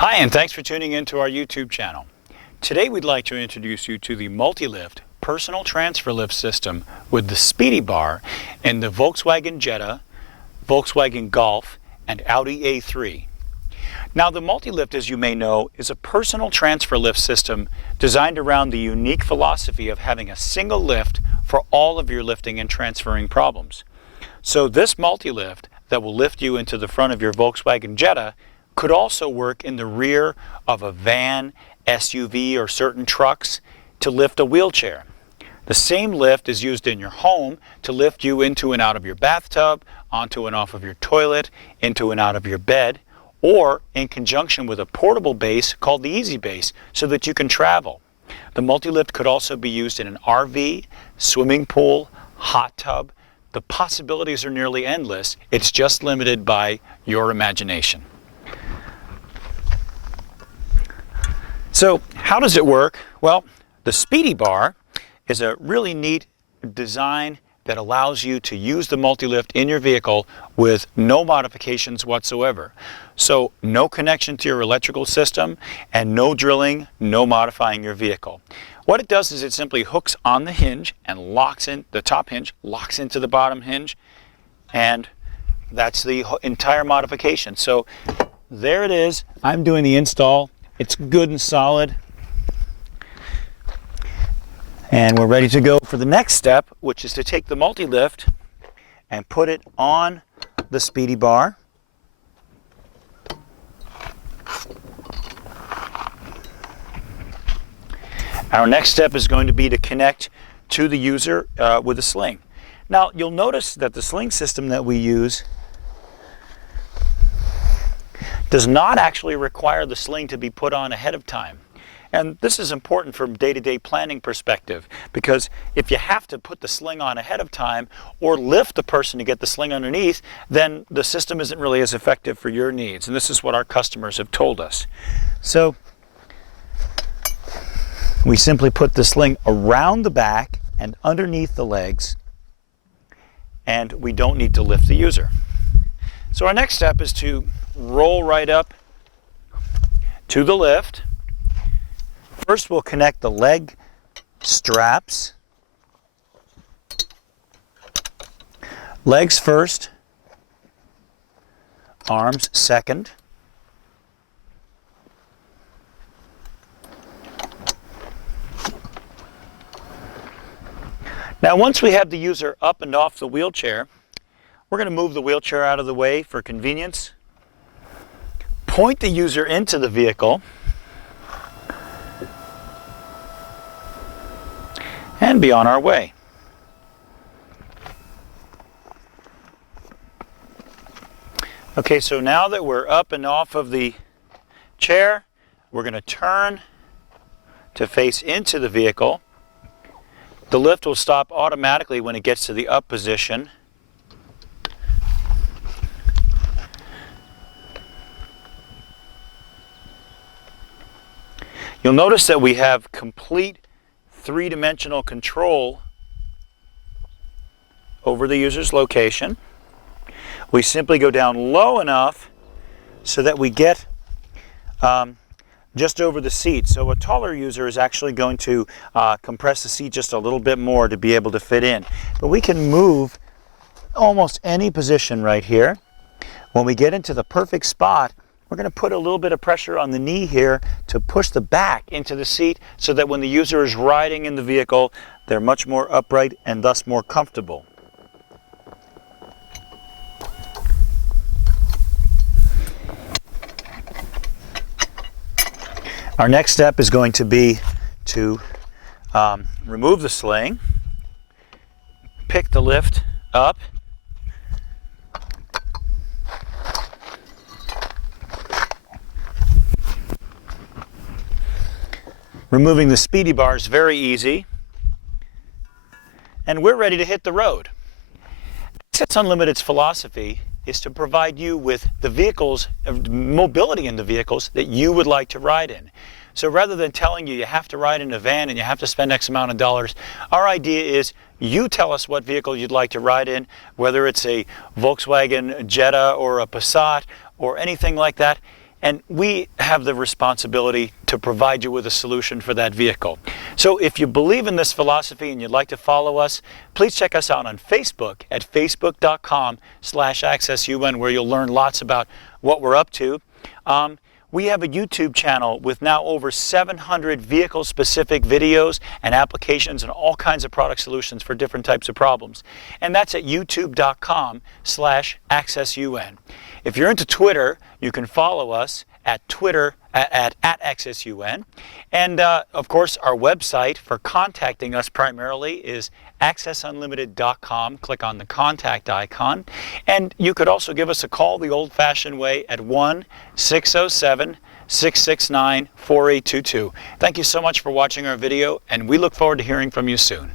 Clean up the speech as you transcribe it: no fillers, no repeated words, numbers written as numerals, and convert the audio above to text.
Hi, and thanks for tuning in to our YouTube channel. Today we'd like to introduce you to the multi-lift personal transfer lift system with the Speedy Bar in the Volkswagen Jetta, Volkswagen Golf, and Audi A3. Now the multi-lift, as you may know, is a personal transfer lift system designed around the unique philosophy of having a single lift for all of your lifting and transferring problems. So this multi-lift that will lift you into the front of your Volkswagen Jetta could also work in the rear of a van, SUV, or certain trucks to lift a wheelchair. The same lift is used in your home to lift you into and out of your bathtub, onto and off of your toilet, into and out of your bed, or in conjunction with a portable base called the Easy Base so that you can travel. The multi-lift could also be used in an RV, swimming pool, hot tub. The possibilities are nearly endless. It's just limited by your imagination. So how does it work? Well, the Speedy Bar is a really neat design that allows you to use the multi-lift in your vehicle with no modifications whatsoever. So no connection to your electrical system and no drilling, no modifying your vehicle. What it does is it simply hooks on the hinge and locks in, the top hinge locks into the bottom hinge, and that's the entire modification. So there it is. I'm doing the install. It's good and solid. And we're ready to go for the next step, which is to take the multi-lift and put it on the Speedy Bar. Our next step is going to be to connect to the user with a sling. Now, you'll notice that the sling system that we use does not actually require the sling to be put on ahead of time. And this is important from day-to-day planning perspective, because if you have to put the sling on ahead of time or lift the person to get the sling underneath, then the system isn't really as effective for your needs. And this is what our customers have told us. So we simply put the sling around the back and underneath the legs, and we don't need to lift the user. So our next step is to roll right up to the lift. First, we'll connect the leg straps. Legs first, arms second. Now, once we have the user up and off the wheelchair, we're going to move the wheelchair out of the way for convenience. Point the user into the vehicle and be on our way. Okay, so now that we're up and off of the chair, we're going to turn to face into the vehicle. The lift will stop automatically when it gets to the up position. You'll notice that we have complete three-dimensional control over the user's location. We simply go down low enough so that we get just over the seat. So a taller user is actually going to compress the seat just a little bit more to be able to fit in. But we can move almost any position right here. When we get into the perfect spot, we're going to put a little bit of pressure on the knee here to push the back into the seat so that when the user is riding in the vehicle, they're much more upright and thus more comfortable. Our next step is going to be to remove the sling, pick the lift up, removing the Speedy Bar is very easy, and we're ready to hit the road. Access Unlimited's philosophy is to provide you with the vehicles, mobility in the vehicles that you would like to ride in. So rather than telling you have to ride in a van and you have to spend X amount of dollars, our idea is you tell us what vehicle you'd like to ride in, whether it's a Volkswagen Jetta or a Passat or anything like that, and we have the responsibility to provide you with a solution for that vehicle. So if you believe in this philosophy and you'd like to follow us, please check us out on Facebook at facebook.com/accessun, where you'll learn lots about what we're up to. We have a YouTube channel with now over 700 vehicle-specific videos and applications and all kinds of product solutions for different types of problems. And that's at youtube.com/accessun. If you're into Twitter, you can follow us at Twitter at accessun. And of course, our website for contacting us primarily is accessunlimited.com. Click on the contact icon. And you could also give us a call the old-fashioned way at 1-607-669-4822. Thank you so much for watching our video, and we look forward to hearing from you soon.